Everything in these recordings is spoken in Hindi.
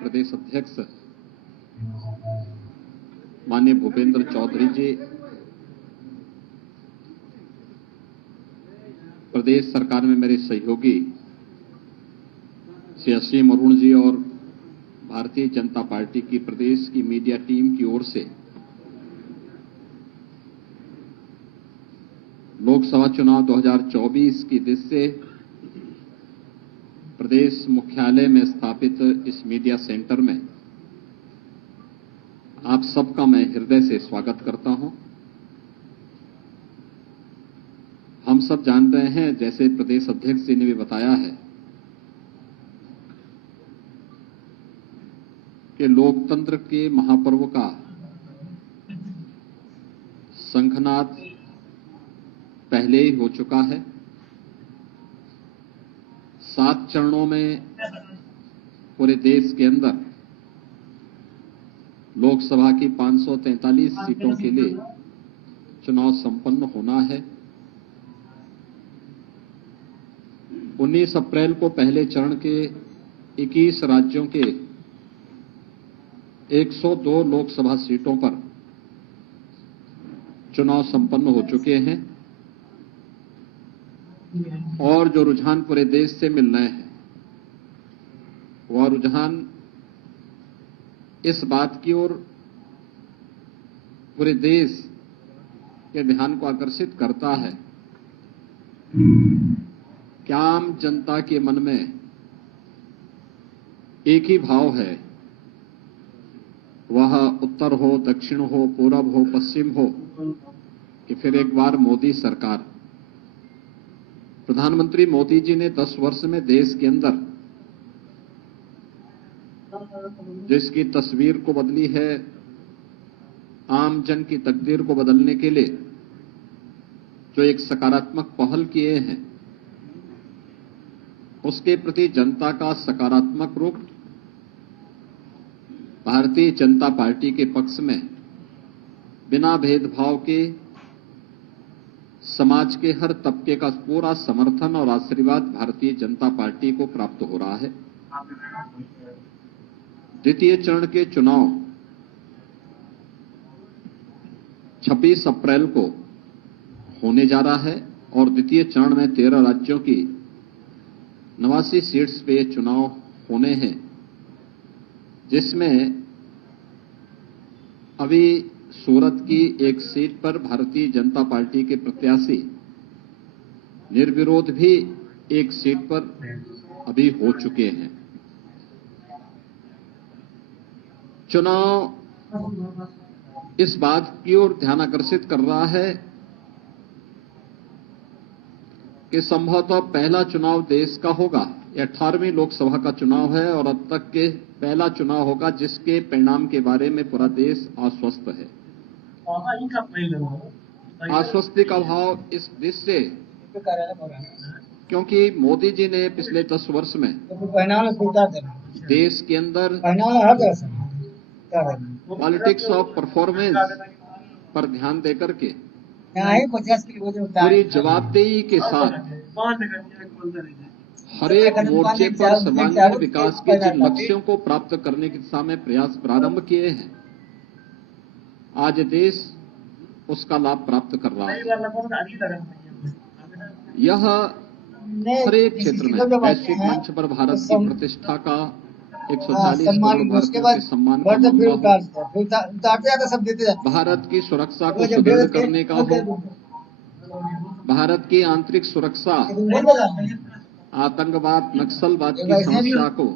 प्रदेश अध्यक्ष माननीय भूपेंद्र चौधरी जी, प्रदेश सरकार में मेरे सहयोगी श्री असीम अरुण जी और भारतीय जनता पार्टी की प्रदेश की मीडिया टीम की ओर से लोकसभा चुनाव 2024 की दृष्टि से प्रदेश मुख्यालय में स्थापित इस मीडिया सेंटर में आप सबका मैं हृदय से स्वागत करता हूं। हम सब जान रहे हैं, जैसे प्रदेश अध्यक्ष जी ने भी बताया है, कि लोकतंत्र के महापर्व का शंखनाद पहले ही हो चुका है। 7 चरणों में पूरे देश के अंदर लोकसभा की 543 सीटों के लिए चुनाव संपन्न होना है। 19 अप्रैल को पहले चरण के 21 राज्यों के 102 लोकसभा सीटों पर चुनाव संपन्न हो चुके हैं और जो रुझान पूरे देश से मिल रहे हैं, वह रुझान इस बात की ओर पूरे देश के ध्यान को आकर्षित करता है कि आम जनता के मन में एक ही भाव है, वह उत्तर हो, दक्षिण हो, पूरब हो, पश्चिम हो, कि फिर एक बार मोदी सरकार। प्रधानमंत्री मोदी जी ने 10 वर्ष में देश के अंदर जिसकी तस्वीर को बदली है, आम जन की तकदीर को बदलने के लिए जो एक सकारात्मक पहल किए हैं, उसके प्रति जनता का सकारात्मक रुख भारतीय जनता पार्टी के पक्ष में बिना भेदभाव के समाज के हर तबके का पूरा समर्थन और आशीर्वाद भारतीय जनता पार्टी को प्राप्त हो रहा है। द्वितीय चरण के चुनाव 26 अप्रैल को होने जा रहा है और द्वितीय चरण में 13 राज्यों की 89 सीट्स पे चुनाव होने हैं, जिसमें अभी सूरत की एक सीट पर भारतीय जनता पार्टी के प्रत्याशी निर्विरोध भी एक सीट पर अभी हो चुके हैं। चुनाव इस बात की ओर ध्यान आकर्षित कर रहा है कि संभवतः पहला चुनाव देश का होगा। 18वीं लोकसभा का चुनाव है और अब तक के पहला चुनाव होगा जिसके परिणाम के बारे में पूरा देश आश्वस्त है। आश्वस्ति का भाव इस दृष्टि से, क्योंकि मोदी जी ने पिछले 10 वर्ष में देश के अंदर पॉलिटिक्स ऑफ परफॉर्मेंस पर ध्यान देकर के पूरी जवाबदेही के साथ हर एक मोर्चे पर सर्वांगीण विकास के जिन लक्ष्यों को प्राप्त करने की दिशा में प्रयास प्रारंभ किए हैं, आज देश उसका लाभ प्राप्त कर रहा है। यह हर एक क्षेत्र में वैश्विक मंच पर भारत की प्रतिष्ठा का 140 करोड़ भारतीयों के सम्मान का मामला हो, भारत की सुरक्षा को सुदृढ़ करने का हो, भारत की आंतरिक सुरक्षा, आतंकवाद, नक्सलवाद की समस्या को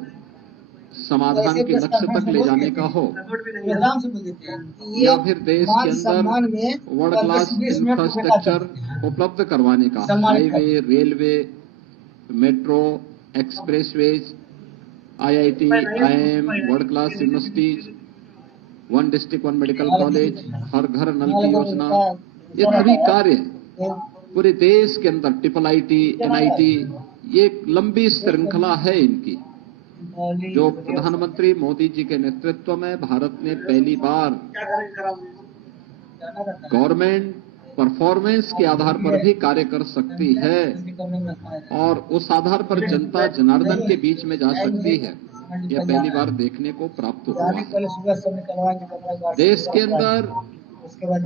समाधान के लक्ष्य तक ले जाने का हो, या फिर देश के अंदर वर्ल्ड क्लास इंफ्रास्ट्रक्चर उपलब्ध करवाने का, highway, railway, metro, expressways, IIT, IIM, world class universities, 1 district 1 medical college, हर घर नल की योजना, ये सभी कार्य पूरे देश के अंदर IIT, NIT, ये एक लंबी श्रृंखला है इनकी, जो प्रधानमंत्री मोदी जी के नेतृत्व में भारत ने पहली बार गवर्नमेंट परफॉर्मेंस के आधार पर भी कार्य कर सकती है और उस आधार पर जनता जनार्दन के बीच में जा सकती है। यह पहली बार देखने को प्राप्त हुआ है। देश के अंदर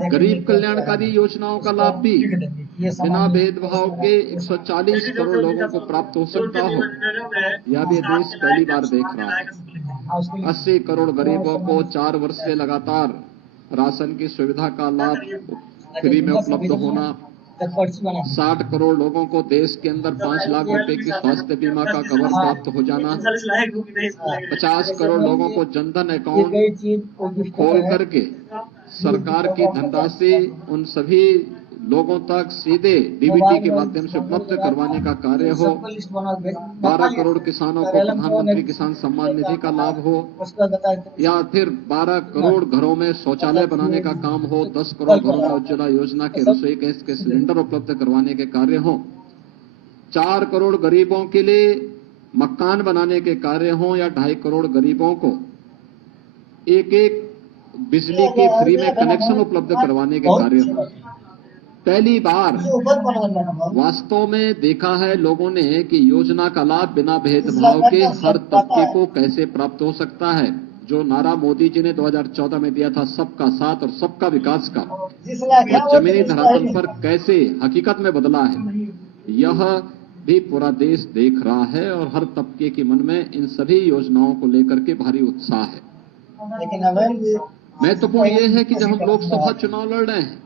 गरीब कल्याणकारी योजनाओं का लाभ भी बिना भेदभाव के 140 करोड़ लोगों को प्राप्त हो सकता हो, यह भी देश पहली बार देख रहा है। 80 करोड़ गरीबों को 4 वर्ष से लगातार राशन की सुविधा का लाभ फ्री में उपलब्ध होना, 60 करोड़ लोगों को देश के अंदर 5 लाख रुपए की स्वास्थ्य बीमा का कवर प्राप्त हो जाना, 50 करोड़ लोगों को जनधन अकाउंट खोल करके सरकार की धनराशि उन सभी लोगों तक सीधे डीबीटी के माध्यम से उपलब्ध करवाने का कार्य हो, 12 करोड़ किसानों को प्रधानमंत्री किसान सम्मान निधि का लाभ हो, या फिर 12 करोड़ घरों में शौचालय बनाने का काम हो, 10 करोड़ घरों में उज्ज्वला योजना के रसोई गैस के सिलेंडर उपलब्ध करवाने के कार्य हो, 4 करोड़ गरीबों के लिए मकान बनाने के कार्य हो, या 2.5 करोड़ गरीबों को एक बिजली के फ्री में कनेक्शन उपलब्ध करवाने के कार्य हो। पहली बार वास्तव में देखा है लोगों ने कि योजना का लाभ बिना भेदभाव के हर तबके को कैसे प्राप्त हो सकता है। जो नारा मोदी जी ने 2014 में दिया था, सबका साथ और सबका विकास का, और जमीनी धरातल पर कैसे हकीकत में बदला है, यह भी पूरा देश देख रहा है और हर तबके के मन में इन सभी योजनाओं को लेकर के भारी उत्साह है। महत्वपूर्ण यह है कि जब हम लोकसभा चुनाव लड़ रहे हैं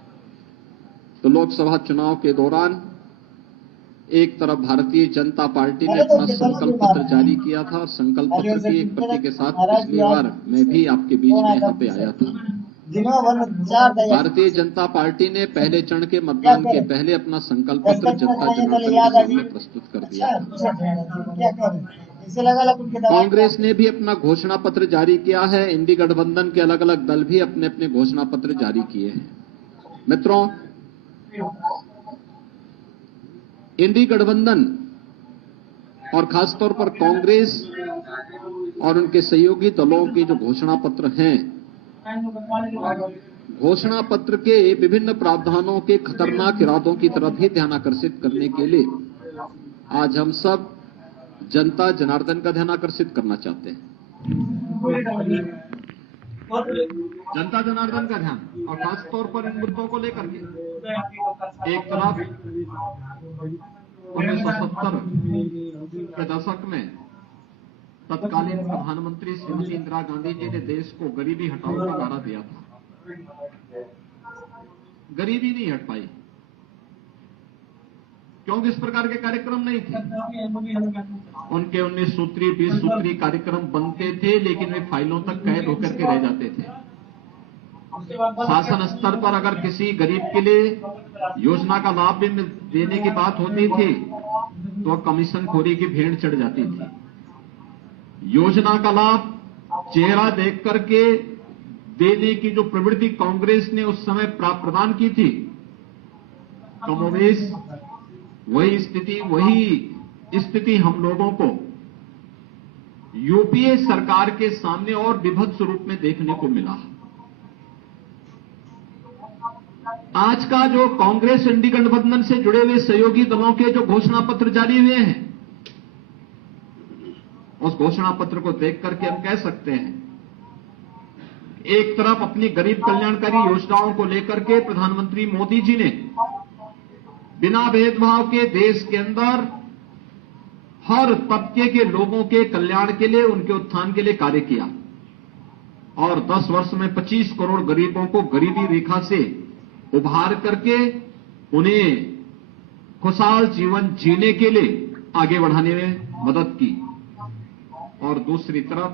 तो लोकसभा चुनाव के दौरान एक तरफ भारतीय जनता पार्टी ने अपना संकल्प पत्र जारी किया था, और संकल्प पत्र की एक प्रति के साथ पिछली बार मैं भी आपके बीच में यहाँ पे आया था। भारतीय जनता पार्टी ने पहले चरण के मतदान के पहले अपना संकल्प पत्र जनता जनार्दन के सामने प्रस्तुत कर दिया था। कांग्रेस ने भी अपना घोषणा पत्र जारी किया है, इंडी गठबंधन के अलग अलग दल भी अपने अपने घोषणा पत्र जारी किए हैं। मित्रों, इंडी गठबंधन और खासतौर पर कांग्रेस और उनके सहयोगी दलों के जो घोषणा पत्र हैं, घोषणा पत्र के विभिन्न प्रावधानों के खतरनाक इरादों की तरफ ही ध्यान आकर्षित करने के लिए आज हम सब जनता जनार्दन का ध्यान आकर्षित करना चाहते हैं। जनता जनार्दन का ध्यान, और खासतौर पर इन मुद्दों को लेकर के एक तरफ 1970 के दशक में तत्कालीन प्रधानमंत्री श्रीमती इंदिरा गांधी जी ने देश को गरीबी हटाओ का नारा दिया था। गरीबी नहीं हट पाई क्योंकि इस प्रकार के कार्यक्रम नहीं थे। उनके 19 सूत्री 20 सूत्री कार्यक्रम बनते थे, लेकिन वे फाइलों तक कैद होकर के रह जाते थे। शासन स्तर पर अगर किसी गरीब के लिए योजना का लाभ भी देने की बात होती थी तो कमीशन खोरी की भेड़ चढ़ जाती थी। योजना का लाभ चेहरा देख करके देने की जो प्रवृत्ति कांग्रेस ने उस समय प्रदान की थी, कमोवेश वही स्थिति हम लोगों को यूपीए सरकार के सामने और विभत्स रूप में देखने को मिला। आज का जो कांग्रेस इंडी गठबंधन से जुड़े हुए सहयोगी दलों के जो घोषणा पत्र जारी हुए हैं, उस घोषणा पत्र को देख करके हम कह सकते हैं, एक तरफ अपनी गरीब कल्याणकारी योजनाओं को लेकर के प्रधानमंत्री मोदी जी ने बिना भेदभाव के देश के अंदर हर तबके के लोगों के कल्याण के लिए, उनके उत्थान के लिए कार्य किया, और 10 वर्ष में 25 करोड़ गरीबों को गरीबी रेखा से उभार करके उन्हें खुशहाल जीवन जीने के लिए आगे बढ़ाने में मदद की। और दूसरी तरफ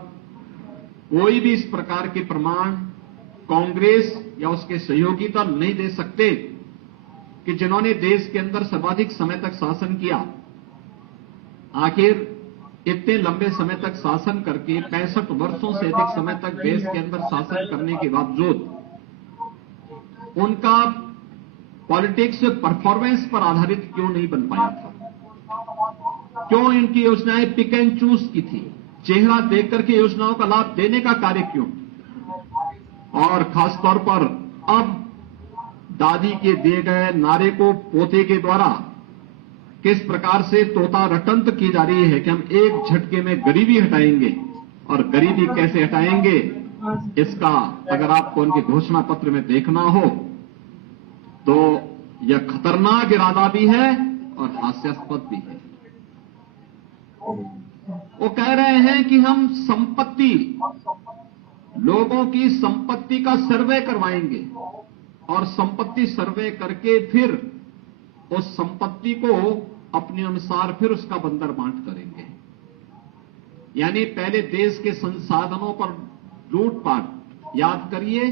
कोई भी इस प्रकार के प्रमाण कांग्रेस या उसके सहयोगी दल नहीं दे सकते कि जिन्होंने देश के अंदर सर्वाधिक समय तक शासन किया, आखिर इतने लंबे समय तक शासन करके 65 वर्षों से अधिक समय तक देश के अंदर शासन करने के बावजूद उनका पॉलिटिक्स परफॉर्मेंस पर आधारित क्यों नहीं बन पाया था? क्यों इनकी योजनाएं पिक एंड चूज की थी? चेहरा देख करके योजनाओं का लाभ देने का कार्य क्यों? और खासतौर पर अब दादी के दिए गए नारे को पोते के द्वारा किस प्रकार से तोता रटंत की जा रही है कि हम एक झटके में गरीबी हटाएंगे और गरीबी कैसे हटाएंगे, इसका अगर आपको उनके घोषणा पत्र में देखना हो तो यह खतरनाक इरादा भी है और हास्यास्पद भी है। वो कह रहे हैं कि हम संपत्ति, लोगों की संपत्ति का सर्वे करवाएंगे और संपत्ति सर्वे करके फिर उस संपत्ति को अपने अनुसार फिर उसका बंदर बांट करेंगे। यानी पहले देश के संसाधनों पर लूटपाट। याद करिए,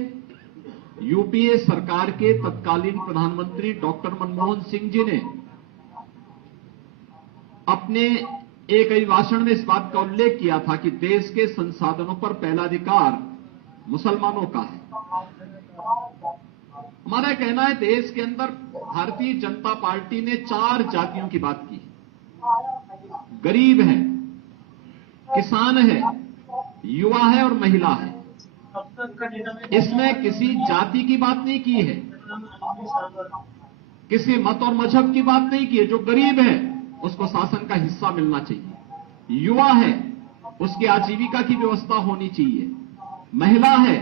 यूपीए सरकार के तत्कालीन प्रधानमंत्री डॉक्टर मनमोहन सिंह जी ने अपने एक अभिभाषण में इस बात का उल्लेख किया था कि देश के संसाधनों पर पहला अधिकार मुसलमानों का है। हमारा कहना है, देश के अंदर भारतीय जनता पार्टी ने 4 जातियों की बात की। गरीब है, किसान है, युवा है और महिला है। इसमें किसी जाति की बात नहीं की है, किसी मत और मजहब की बात नहीं की है। जो गरीब है उसको शासन का हिस्सा मिलना चाहिए, युवा है उसकी आजीविका की व्यवस्था होनी चाहिए, महिला है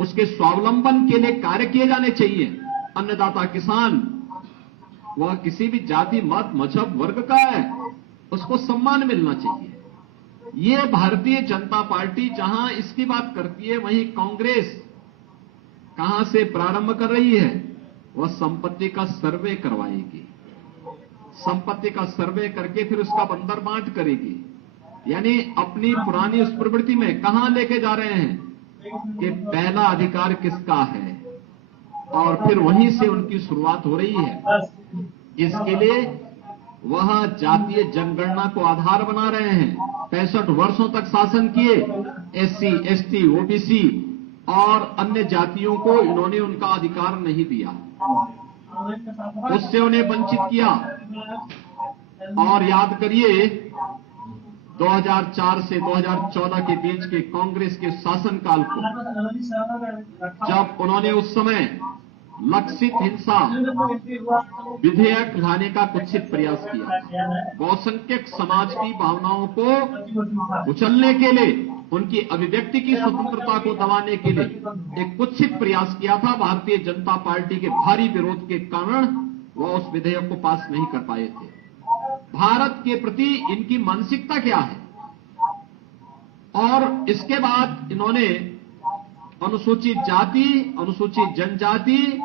उसके स्वावलंबन के लिए कार्य किए जाने चाहिए, अन्नदाता किसान वह किसी भी जाति मत मजहब वर्ग का है उसको सम्मान मिलना चाहिए। ये भारतीय जनता पार्टी जहां इसकी बात करती है, वहीं कांग्रेस कहां से प्रारंभ कर रही है? वह संपत्ति का सर्वे करवाएगी, संपत्ति का सर्वे करके फिर उसका बंदर बांट करेगी। यानी अपनी पुरानी उस प्रवृत्ति में कहां लेके जा रहे हैं कि पहला अधिकार किसका है, और फिर वहीं से उनकी शुरुआत हो रही है। इसके लिए वह जातीय जनगणना को आधार बना रहे हैं। 65 वर्षों तक शासन किए, एससी, एसटी, ओबीसी और अन्य जातियों को इन्होंने उनका अधिकार नहीं दिया, उससे उन्हें वंचित किया। और याद करिए 2004 से 2014 के बीच के कांग्रेस के शासनकाल को, जब उन्होंने उस समय लक्षित हिंसा विधेयक लाने का कुत्सित प्रयास किया, बहुसंख्यक समाज की भावनाओं को कुचलने के लिए, उनकी अभिव्यक्ति की स्वतंत्रता को दबाने के लिए एक कुत्सित प्रयास किया था। भारतीय जनता पार्टी के भारी विरोध के कारण वह उस विधेयक को पास नहीं कर पाए थे। भारत के प्रति इनकी मानसिकता क्या है? और इसके बाद इन्होंने अनुसूचित जाति, अनुसूचित जनजाति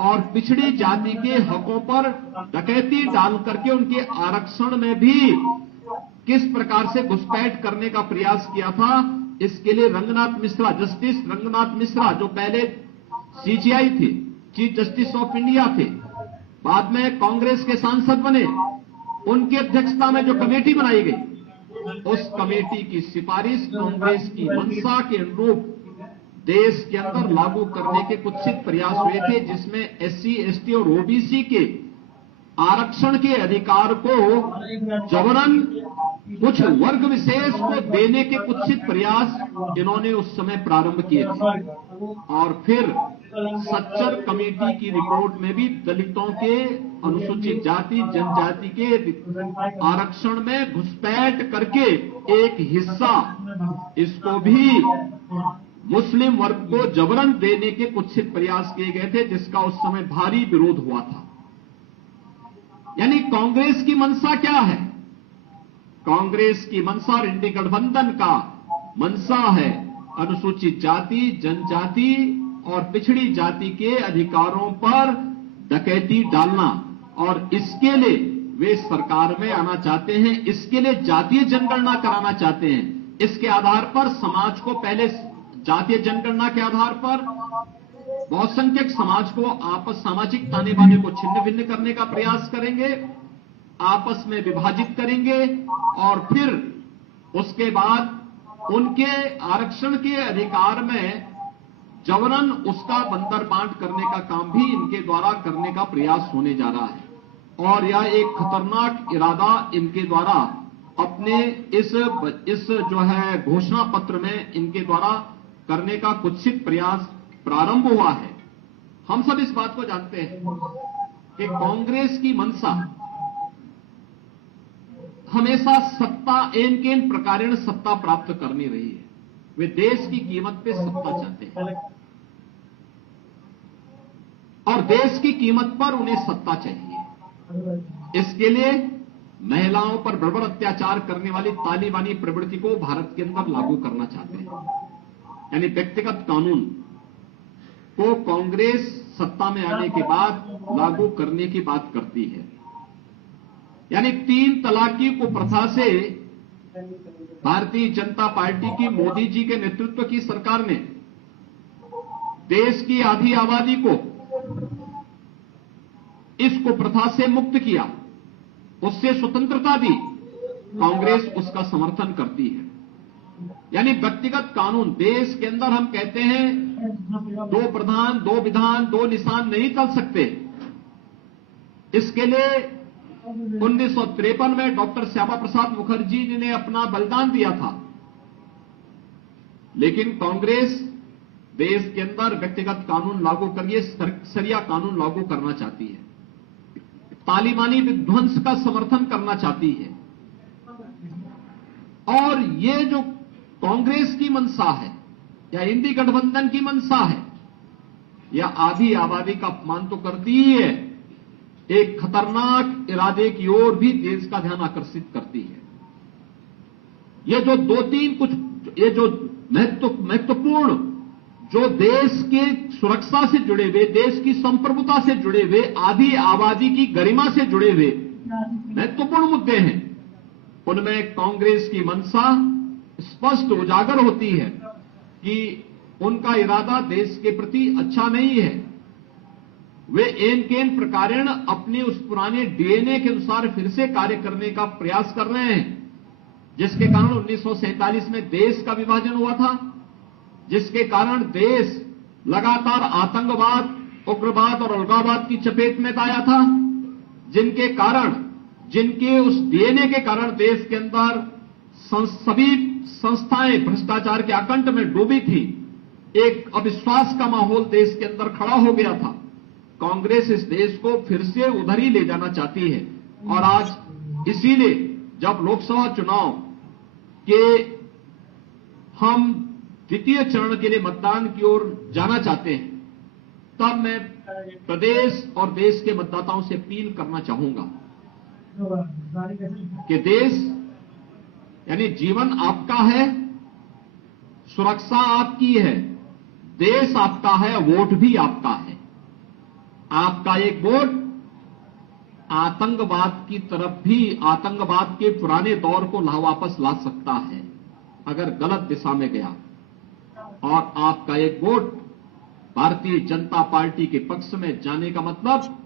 और पिछड़ी जाति के हकों पर डकैती डाल करके उनके आरक्षण में भी किस प्रकार से घुसपैठ करने का प्रयास किया था। इसके लिए रंगनाथ मिश्रा, जस्टिस रंगनाथ मिश्रा, जो पहले सीजीआई थे, चीफ जस्टिस ऑफ इंडिया थे, बाद में कांग्रेस के सांसद बने, उनकी अध्यक्षता में जो कमेटी बनाई गई, उस कमेटी की सिफारिश कांग्रेस की मंशा के अनुरूप देश के अंदर लागू करने के कुत्सित प्रयास हुए थे, जिसमें एससी, एसटी और ओबीसी के आरक्षण के अधिकार को जबरन कुछ वर्ग विशेष को देने के कुत्सित प्रयास इन्होंने उस समय प्रारंभ किए थे। और फिर सच्चर कमेटी की रिपोर्ट में भी दलितों के, अनुसूचित जाति जनजाति के आरक्षण में घुसपैठ करके एक हिस्सा इसको भी मुस्लिम वर्ग को जबरन देने के कुत्सित प्रयास किए गए थे, जिसका उस समय भारी विरोध हुआ था। यानी कांग्रेस की मंशा क्या है? कांग्रेस की मंशा और इंडी गठबंधन का मंशा है अनुसूचित जाति, जनजाति और पिछड़ी जाति के अधिकारों पर डकैती डालना, और इसके लिए वे सरकार में आना चाहते हैं। इसके लिए जातीय जनगणना कराना चाहते हैं। इसके आधार पर समाज को, पहले जातीय जनगणना के आधार पर बहुसंख्यक समाज को आपस, सामाजिक ताने बाने को छिन्न भिन्न करने का प्रयास करेंगे, आपस में विभाजित करेंगे, और फिर उसके बाद उनके आरक्षण के अधिकार में जबरन उसका बंदर बांट करने का काम भी इनके द्वारा करने का प्रयास होने जा रहा है। और यह एक खतरनाक इरादा इनके द्वारा अपने इस जो है घोषणा पत्र में इनके द्वारा करने का कुत्सित प्रयास प्रारंभ हुआ है। हम सब इस बात को जानते हैं कि कांग्रेस की मंशा हमेशा सत्ता, एन केन प्रकारेण सत्ता प्राप्त करनी रही है। वे देश की कीमत पे सत्ता चाहते हैं और देश की कीमत पर उन्हें सत्ता चाहिए। इसके लिए महिलाओं पर बर्बर अत्याचार करने वाली तालिबानी प्रवृत्ति को भारत के अंदर लागू करना चाहते हैं। यानी व्यक्तिगत कानून को कांग्रेस सत्ता में आने के बाद लागू करने की बात करती है। यानी 3 तलाकी को प्रथा से भारतीय जनता पार्टी की मोदी जी के नेतृत्व की सरकार ने देश की आधी आबादी को इसको प्रथा से मुक्त किया, उससे स्वतंत्रता दी। कांग्रेस उसका समर्थन करती है। यानी व्यक्तिगत कानून, देश के अंदर हम कहते हैं 2 प्रधान 2 विधान 2 निशान नहीं चल सकते। इसके लिए 1953 में डॉक्टर श्यामा प्रसाद मुखर्जी जी ने अपना बलिदान दिया था। लेकिन कांग्रेस देश के अंदर व्यक्तिगत कानून लागू करिए, शरिया कानून लागू करना चाहती है, तालिबानी विध्वंस का समर्थन करना चाहती है। और ये जो कांग्रेस की मंशा है या इंडी गठबंधन की मंशा है, या आधी आबादी का अपमान तो करती ही है, एक खतरनाक इरादे की ओर भी देश का ध्यान आकर्षित करती है। ये जो 2-3 कुछ ये जो महत्वपूर्ण जो देश के सुरक्षा से जुड़े हुए, देश की संप्रभुता से जुड़े हुए, आधी आबादी की गरिमा से जुड़े हुए महत्वपूर्ण मुद्दे हैं, उनमें कांग्रेस की मंशा स्पष्ट उजागर होती है कि उनका इरादा देश के प्रति अच्छा नहीं है। वे एन केन प्रकारेण अपने उस पुराने डीएनए के अनुसार फिर से कार्य करने का प्रयास कर रहे हैं, जिसके कारण 1947 में देश का विभाजन हुआ था, जिसके कारण देश लगातार आतंकवाद, उग्रवाद और अलगाववाद की चपेट में आया था, जिनके उस डीएनए के कारण देश के अंदर सभी संस्थाएं भ्रष्टाचार के आकंठ में डूबी थी। एक अविश्वास का माहौल देश के अंदर खड़ा हो गया था। कांग्रेस इस देश को फिर से उधर ही ले जाना चाहती है। और आज इसीलिए जब लोकसभा चुनाव के हम द्वितीय चरण के लिए मतदान की ओर जाना चाहते हैं, तब मैं प्रदेश और देश के मतदाताओं से अपील करना चाहूंगा कि देश यानी जीवन आपका है, सुरक्षा आपकी है, देश आपका है, वोट भी आपका है। आपका एक वोट आतंकवाद की तरफ भी, आतंकवाद के पुराने दौर को वापस ला सकता है अगर गलत दिशा में गया, और आपका एक वोट भारतीय जनता पार्टी के पक्ष में जाने का मतलब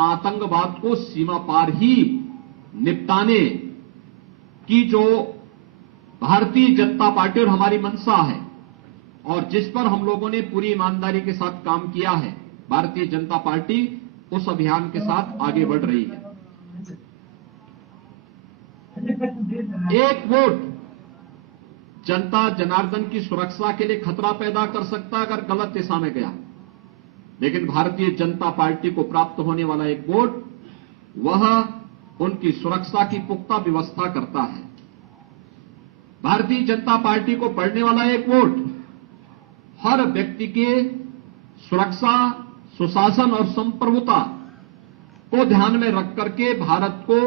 आतंकवाद को सीमा पार ही निपटाने की जो भारतीय जनता पार्टी और हमारी मंशा है, और जिस पर हम लोगों ने पूरी ईमानदारी के साथ काम किया है, भारतीय जनता पार्टी उस अभियान के साथ आगे बढ़ रही है। एक वोट जनता जनार्दन की सुरक्षा के लिए खतरा पैदा कर सकता है अगर गलत दिशा में गया, लेकिन भारतीय जनता पार्टी को प्राप्त होने वाला एक वोट वह उनकी सुरक्षा की पुख्ता व्यवस्था करता है। भारतीय जनता पार्टी को पड़ने वाला एक वोट हर व्यक्ति के सुरक्षा, सुशासन और संप्रभुता को ध्यान में रख करके भारत को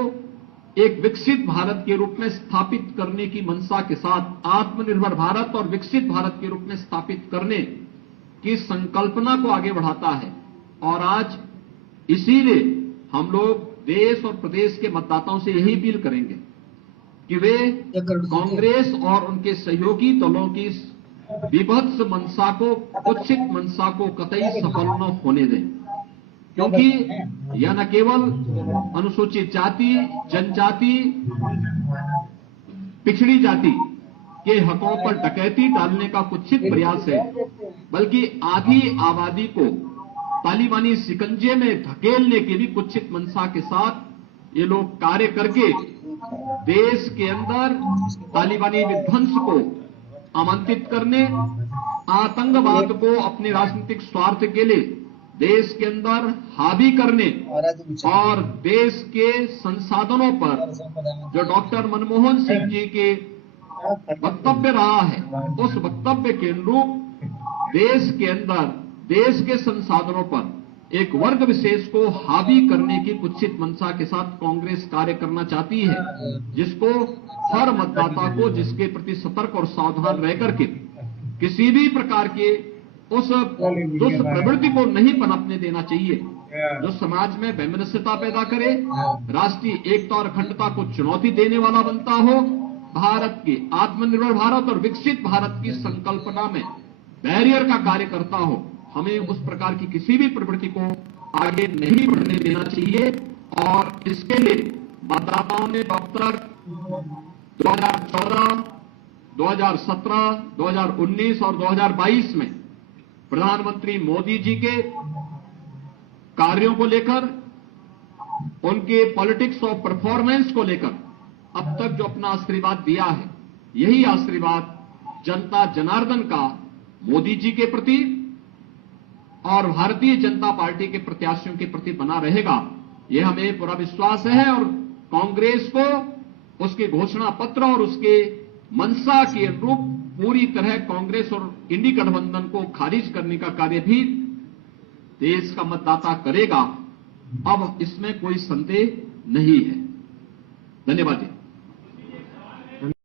एक विकसित भारत के रूप में स्थापित करने की मंशा के साथ, आत्मनिर्भर भारत और विकसित भारत के रूप में स्थापित करने की संकल्पना को आगे बढ़ाता है। और आज इसीलिए हम लोग देश और प्रदेश के मतदाताओं से यही अपील करेंगे कि वे कांग्रेस और उनके सहयोगी दलों की विभत्स मंशा को, कुत्सित मंशा को कतई सफल न होने दें, क्योंकि यह न केवल अनुसूचित जाति, जनजाति, पिछड़ी जाति के हकों पर डकैती डालने का कुत्सित प्रयास है, बल्कि आधी आबादी को तालिबानी शिकंजे में धकेलने की भी कुत्सित मंशा के साथ ये लोग कार्य करके देश के अंदर तालिबानी विध्वंस को आमंत्रित करने, आतंकवाद को अपने राजनीतिक स्वार्थ के लिए देश के अंदर हावी करने और देश के संसाधनों पर जो डॉक्टर मनमोहन सिंह जी के वक्तव्य रहा है, उस वक्तव्य के अनुरूप देश के अंदर देश के संसाधनों पर एक वर्ग विशेष को हावी करने की कुत्सित मंशा के साथ कांग्रेस कार्य करना चाहती है, जिसको हर मतदाता को जिसके प्रति सतर्क और सावधान रह करके किसी भी प्रकार के उस दुष्प्रवृत्ति को नहीं पनपने देना चाहिए, जो समाज में वैमनस्यता पैदा करे, राष्ट्रीय एकता और अखंडता को चुनौती देने वाला बनता हो, भारत की आत्मनिर्भर भारत और विकसित भारत की संकल्पना में बैरियर का कार्य करता हो। हमें उस प्रकार की किसी भी प्रवृत्ति को आगे नहीं बढ़ने देना चाहिए और इसके लिए मतदाताओं ने अब तक 2014, 2017, 2019 और 2022 में प्रधानमंत्री मोदी जी के कार्यों को लेकर, उनके पॉलिटिक्स और परफॉर्मेंस को लेकर अब तक जो अपना आशीर्वाद दिया है, यही आशीर्वाद जनता जनार्दन का मोदी जी के प्रति और भारतीय जनता पार्टी के प्रत्याशियों के प्रति बना रहेगा। यह हमें पूरा विश्वास है और कांग्रेस को उसके घोषणा पत्र और उसके मंशा के अनुरूप पूरी तरह कांग्रेस और इंडी गठबंधन को खारिज करने का कार्य भी देश का मतदाता करेगा। अब इसमें कोई संदेह नहीं है। धन्यवाद जी।